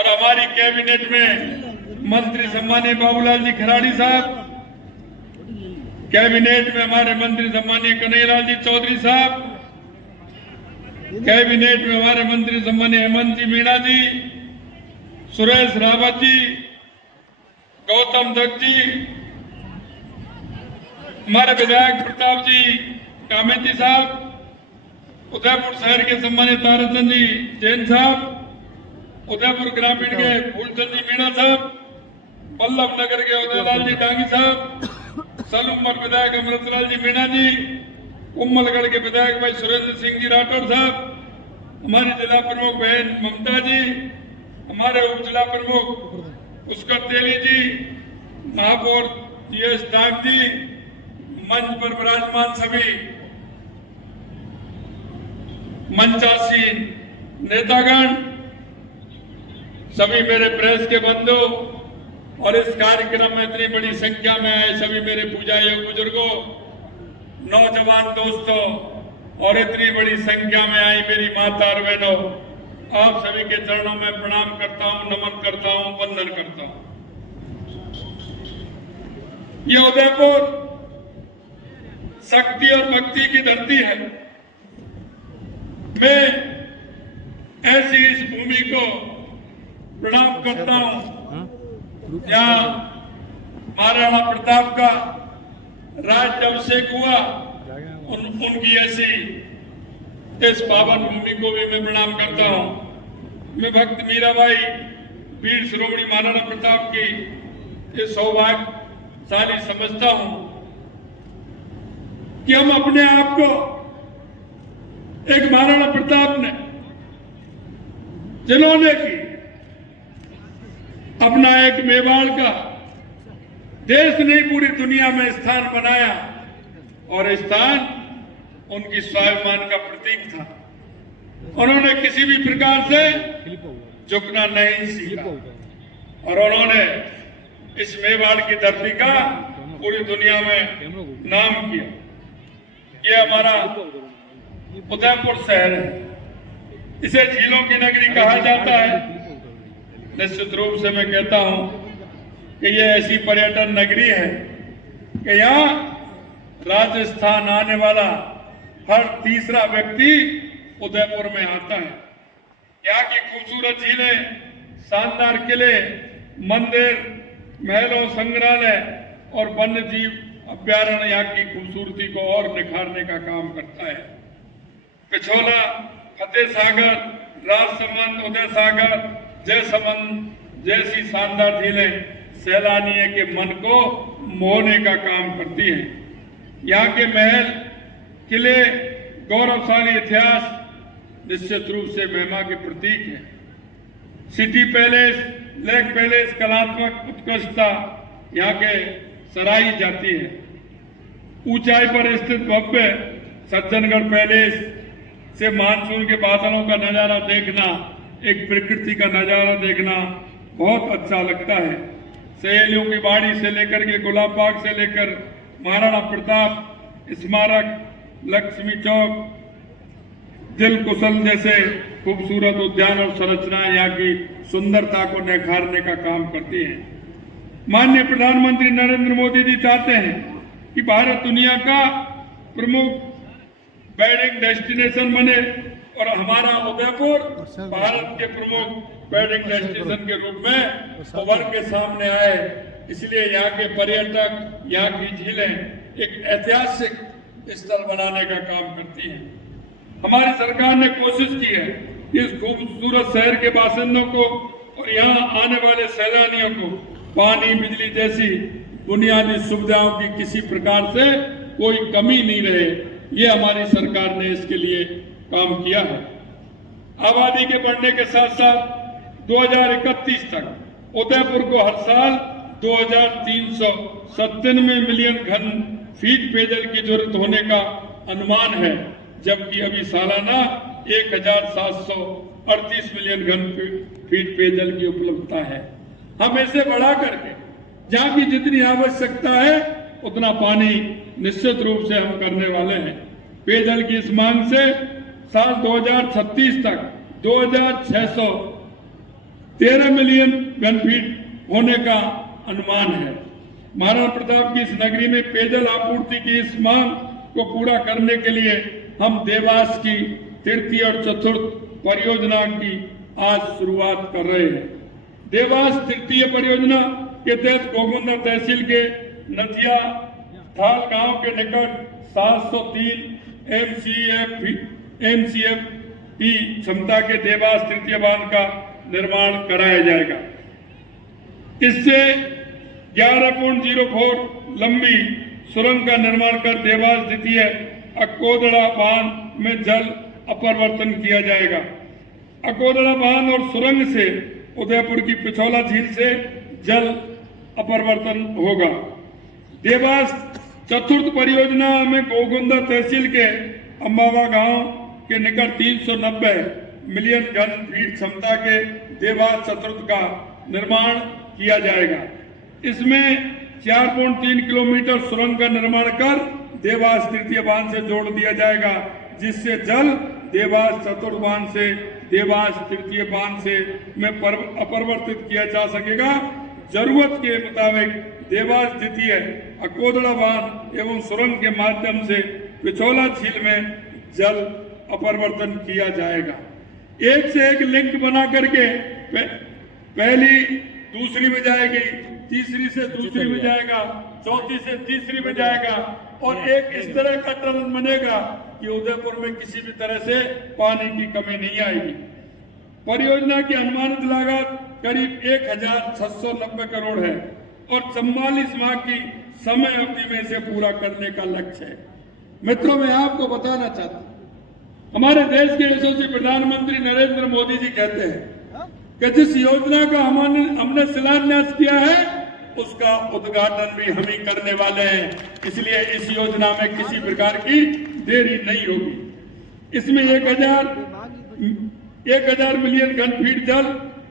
और हमारी कैबिनेट में मंत्री सम्मानीय बाबूलाल जी खराड़ी साहब, कैबिनेट में हमारे मंत्री सम्मानीय कन्हैयालाल जी चौधरी साहब, कैबिनेट में हमारे मंत्री सम्मानीय हेमंत जी मीणा जी, सुरेश रावत जी, गौतम दत्त जी, हमारे विधायक प्रताप जी कामेती साहब, उदयपुर शहर के सम्मानित ताराचंद जी जैन साहब, उदयपुर ग्रामीण के फूलचंद जी मीणा साहब, बल्लभ नगर के उदयलाल जी डांगी साहब, सलूमर विधायक अमृतलाल जी मीणा जी, कुम्मलगढ़ के विधायक भाई सुरेंद्र सिंह जी राठौर साहब, हमारी जिला प्रमुख बहन ममता जी, हमारे उप जिला प्रमुख पुष्कर तेली जी, महापौर जीएस डाक जी, मंच पर विराजमान सभी मंचासीन नेतागण, सभी मेरे प्रेस के बंधु और इस कार्यक्रम में इतनी बड़ी संख्या में आए सभी मेरे पूजारी बुजुर्गों, नौजवान दोस्तों और इतनी बड़ी संख्या में आई मेरी माता और बहनों, आप सभी के चरणों में प्रणाम करता हूं, नमन करता हूं, वंदन करता हूं। ये उदयपुर शक्ति और भक्ति की धरती है। मैं ऐसी इस भूमि को प्रणाम करता हूं जहां महाराणा प्रताप का राज्याभिषेक हुआ, उनकी ऐसी इस पावन भूमि को भी मैं प्रणाम करता हूं। मैं भक्त मीराबाई वीर शिरोमणि महाराणा प्रताप की ये सौभाग्यशाली समझता हूं कि हम अपने आप को एक महाराणा प्रताप ने जिन्होंने की अपना एक मेवाड़ का देश नहीं पूरी दुनिया में स्थान बनाया और स्थान उनकी स्वाभिमान का प्रतीक था। उन्होंने किसी भी प्रकार से झुकना नहीं सीखा और उन्होंने इस मेवाड़ की धरती का पूरी दुनिया में नाम किया। ये हमारा उदयपुर शहर है, इसे झीलों की नगरी कहा जाता है। निश्चित रूप से मैं कहता हूं कि ये ऐसी पर्यटन नगरी है कि यहाँ राजस्थान आने वाला हर तीसरा व्यक्ति उदयपुर में आता है। यहाँ की खूबसूरत झीलें, शानदार किले, मंदिर, महलों, संग्रहालय और वन्य जीव अभ्यारण्य यहाँ की खूबसूरती को और निखारने का काम करता है। पिछोला, फतेह सागर, राजसमंद, उदय सागर, जयसमंद जैसी शानदार झीलें सैलानियों के मन को मोहने का काम करती हैं। यहाँ के महल, किले, गौरवशाली इतिहास निश्चित रूप से महिमा के प्रतीक है। सिटी पैलेस, लेक पैलेस, कलात्मक उत्कृष्टता यहाँ के सराही जाती है। ऊंचाई पर स्थित भव्य सज्जनगढ़ पैलेस से मानसून के बादलों का नजारा देखना, एक प्रकृति का नजारा देखना बहुत अच्छा लगता है। सहेलियों की बाड़ी से लेकर के गुलाब बाग से लेकर महाराणा प्रताप स्मारक, लक्ष्मी चौक, दिल कुशल जैसे खूबसूरत उद्यान और संरचनाएं यहाँ की सुंदरता को निखारने का काम करती हैं। माननीय प्रधानमंत्री नरेंद्र मोदी जी चाहते हैं कि भारत दुनिया का प्रमुख वेडिंग डेस्टिनेशन बने और हमारा उदयपुर भारत के प्रमुख वेडिंग डेस्टिनेशन के रूप में उभर के सामने आए। इसलिए यहाँ के पर्यटक, यहाँ की झीलें एक ऐतिहासिक स्थल बनाने का काम करती हैं। हमारी सरकार ने कोशिश की है कि इस खूबसूरत शहर के बासिंदों को और यहाँ आने वाले सैलानियों को पानी, बिजली जैसी बुनियादी सुविधाओं की किसी प्रकार से कोई कमी नहीं रहे। ये हमारी सरकार ने इसके लिए काम किया है। आबादी के बढ़ने के साथ साथ 2031 तक उदयपुर को हर साल 2397 मिलियन घन फीट पेयजल की जरूरत होने का अनुमान है, जबकि अभी सालाना 1738 मिलियन घन फीट पेयजल की उपलब्धता है। हम इसे बढ़ा करके जहाँ की जितनी आवश्यकता है उतना पानी निश्चित रूप से हम करने वाले हैं। पेयजल की इस मांग से साल 2036 तक 2600 13 मिलियन घन फीट होने का अनुमान है। महाराणा प्रताप की इस नगरी में पेयजल आपूर्ति की इस मांग को पूरा करने के लिए हम देवास की तृतीय और चतुर्थ परियोजना की आज शुरुआत कर रहे हैं। देवास तृतीय परियोजना के तहत गोगुंदा तहसील के नथिया थाल गांव के निकट 703 MCFP क्षमता के देवास तृतीय बांध का निर्माण कराया जाएगा। इससे 11.04 लंबी सुरंग का निर्माण कर देवास द्वितीय अकोदड़ा बांध में जल अपरिवर्तन किया जाएगा। अकोदड़ा बांध और सुरंग से उदयपुर की पिछौला झील से जल अपरिवर्तन होगा। देवास चतुर्थ परियोजना में गोगुंदा तहसील के अम्बावा गांव के निकट 390 मिलियन घन फीट क्षमता के देवास चतुर्थ का निर्माण किया जाएगा। इसमें 4.3 किलोमीटर सुरंग का निर्माण कर देवास तृतीय बांध से जोड़ दिया जाएगा, जिससे जल देवास चतुर्थ बांध से देवास तृतीय बांध से में अपरिवर्तित किया जा सकेगा। जरूरत के मुताबिक देवास द्वितीय अकोदड़ा बांध एवं सुरंग के माध्यम से पिछौला झील में जल अपरिवर्तन किया जाएगा। एक से एक लिंक बना करके पहली दूसरी में जाएगी, तीसरी से दूसरी में जाएगा, चौथी से तीसरी में जाएगा और एक इस तरह का टनल बनेगा कि उदयपुर में किसी भी तरह से पानी की कमी नहीं आएगी। परियोजना की अनुमानित लागत करीब 1690 करोड़ है और 44 माह की समय अवधि में इसे पूरा करने का लक्ष्य है। मित्रों, मैं आपको बताना चाहता हूं, हमारे देश के यशस्वी प्रधानमंत्री नरेंद्र मोदी जी कहते हैं कि जिस योजना का हमने शिलान्यास किया है उसका उद्घाटन भी हम ही करने वाले हैं, इसलिए इस योजना में किसी प्रकार की देरी नहीं होगी। इसमें 1000 मिलियन घन फीट जल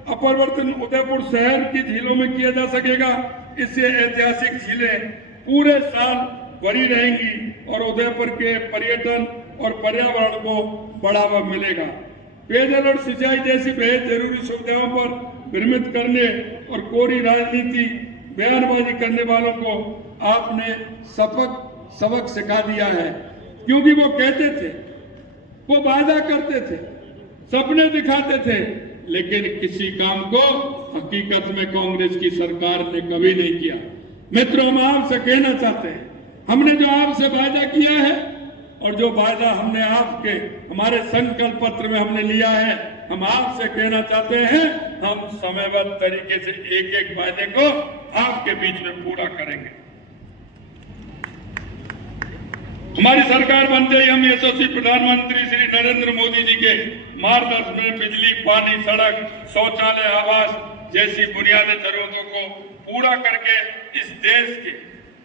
अपरिवर्तन उदयपुर शहर की झीलों में किया जा सकेगा। इससे ऐतिहासिक झीलें पूरे साल भरी रहेंगी और उदयपुर के पर्यटन और पर्यावरण को बढ़ावा मिलेगा। पेयजल और सिंचाई जैसी बेहद जरूरी सुविधाओं पर भ्रमित करने और कोरी राजनीति बयानबाजी करने वालों को आपने सबक सिखा दिया है, क्योंकि वो कहते थे, वो वादा करते थे, सपने दिखाते थे, लेकिन किसी काम को हकीकत में कांग्रेस की सरकार ने कभी नहीं किया। मित्रों, हम आपसे कहना चाहते हैं, हमने जो आपसे वादा किया है और जो वादा हमने आपके हमारे संकल्प पत्र में हमने लिया है, हम आपसे कहना चाहते हैं, हम समयबद्ध तरीके से एक एक वादे को आपके बीच में पूरा करेंगे। हमारी सरकार बनते ही हम यशस्वी प्रधानमंत्री श्री नरेंद्र मोदी जी के मार्गदर्शन में बिजली, पानी, सड़क, शौचालय, आवास जैसी बुनियादी जरूरतों को पूरा करके इस देश के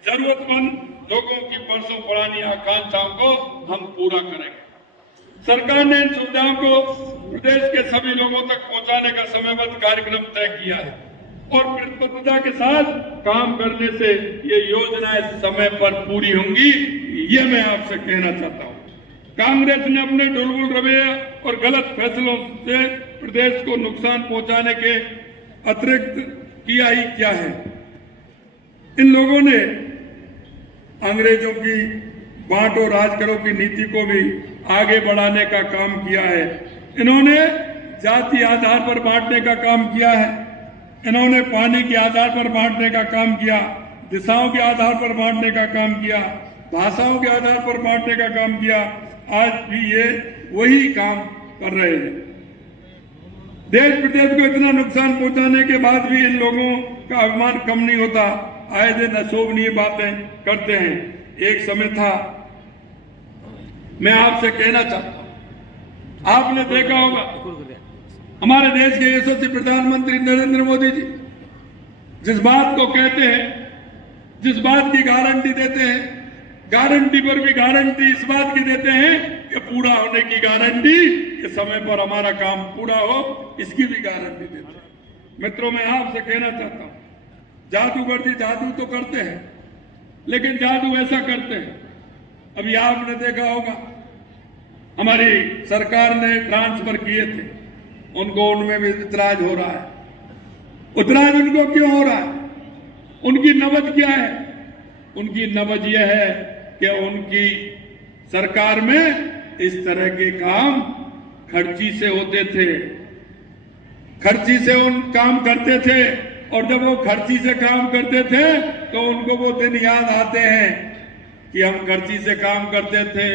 जरूरतमंद लोगों की बरसों पुरानी आकांक्षाओं को हम पूरा करेंगे। सरकार ने इन सुविधाओं को प्रदेश के सभी लोगों तक पहुंचाने का समयबद्ध कार्यक्रम तय किया है और प्रतिबद्धता के साथ काम करने से ये योजनाएं समय पर पूरी होंगी, ये मैं आपसे कहना चाहता हूं। कांग्रेस ने अपने ढुलमुल रवैया और गलत फैसलों से प्रदेश को नुकसान पहुंचाने के अतिरिक्त किया ही क्या है। इन लोगों ने अंग्रेजों की बांटो राज करो की नीति को भी आगे बढ़ाने का काम किया है। इन्होंने जाति आधार पर बांटने का काम किया है, इन्होंने पानी के आधार पर बांटने का काम किया, दिशाओं के आधार पर बांटने का काम किया, भाषाओं के आधार पर बांटने का काम किया। आज भी ये वही काम कर रहे हैं। देश प्रदेश को इतना नुकसान पहुंचाने के बाद भी इन लोगों का अभिमान कम नहीं होता, आए दिन अशोभनीय बातें करते हैं। एक समय था, मैं आपसे कहना चाहता हूं, आपने देखा होगा हमारे देश के यशस्वी प्रधानमंत्री नरेंद्र मोदी जी जिस बात को कहते हैं, जिस बात की गारंटी देते हैं, गारंटी पर भी गारंटी इस बात की देते हैं कि पूरा होने की गारंटी, कि समय पर हमारा काम पूरा हो, इसकी भी गारंटी देते हैं। मित्रों, मैं आपसे कहना चाहता हूं, जादूगर जी जादू तो करते हैं, लेकिन जादू ऐसा करते हैं। अभी आपने देखा होगा हमारी सरकार ने ट्रांसफर किए थे, उनको उनमें भी इतराज हो रहा है। उत्तराज उनको क्यों हो रहा है? उनकी नबज क्या है? उनकी नबज यह है कि उनकी सरकार में इस तरह के काम खर्ची से होते थे, खर्ची से उन काम करते थे, और जब वो खर्ची से काम करते थे तो उनको वो दिन याद आते हैं कि हम खर्ची से काम करते थे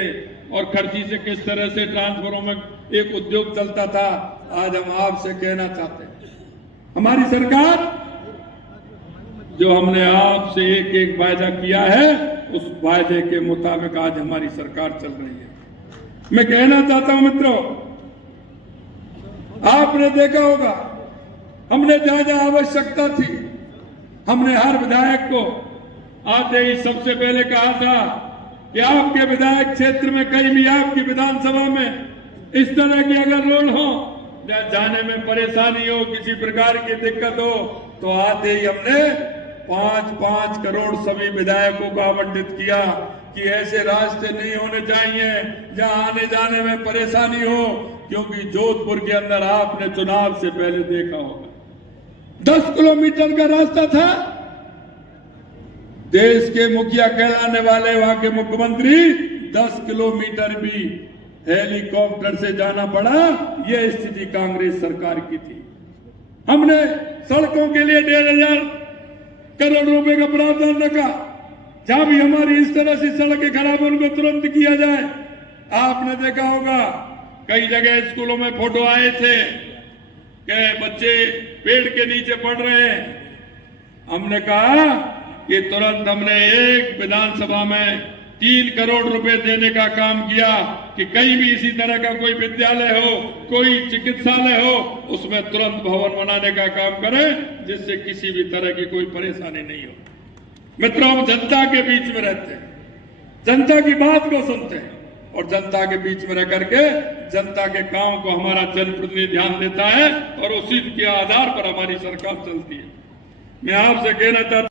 और खर्ची से किस तरह से ट्रांसफरों में एक उद्योग चलता था। आज हम आपसे कहना चाहते हैं, हमारी सरकार जो हमने आपसे एक एक वायदा किया है उस वायदे के मुताबिक आज हमारी सरकार चल रही है। मैं कहना चाहता हूं मित्रों, आपने देखा होगा हमने जहां जहां आवश्यकता थी हमने हर विधायक को आते ही सबसे पहले कहा था कि आपके विधायक क्षेत्र में कहीं भी आपकी विधानसभा में इस तरह की अगर रोड हो, जाने में परेशानी हो, किसी प्रकार की दिक्कत हो, तो आते ही हमने 5-5 करोड़ सभी विधायकों को आवंटित किया कि ऐसे रास्ते नहीं होने चाहिए जहां आने जाने में परेशानी हो। क्योंकि जोधपुर के अंदर आपने चुनाव से पहले देखा होगा 10 किलोमीटर का रास्ता था। देश के मुखिया कहलाने वाले वहां के मुख्यमंत्री 10 किलोमीटर भी हेलीकॉप्टर से जाना पड़ा। यह स्थिति कांग्रेस सरकार की थी। हमने सड़कों के लिए 1,500 करोड़ रुपए का प्रावधान रखा। जहां भी हमारी इस तरह से सड़कें खराब उनको तुरंत किया जाए। आपने देखा होगा कई जगह स्कूलों में फोटो आए थे कि बच्चे पेड़ के नीचे पढ़ रहे हैं। हमने कहा कि तुरंत हमने एक विधानसभा में 3 करोड़ रुपए देने का काम किया कि कहीं भी इसी तरह का कोई विद्यालय हो, कोई चिकित्सालय हो, उसमें तुरंत भवन बनाने का काम करें जिससे किसी भी तरह की कोई परेशानी नहीं हो। मित्रों, हम जनता के बीच में रहते हैं, जनता की बात को सुनते हैं और जनता के बीच में रह करके जनता के काम को हमारा जनप्रतिनिधि ध्यान देता है और उसी के आधार पर हमारी सरकार चलती है। मैं आपसे कहना चाहता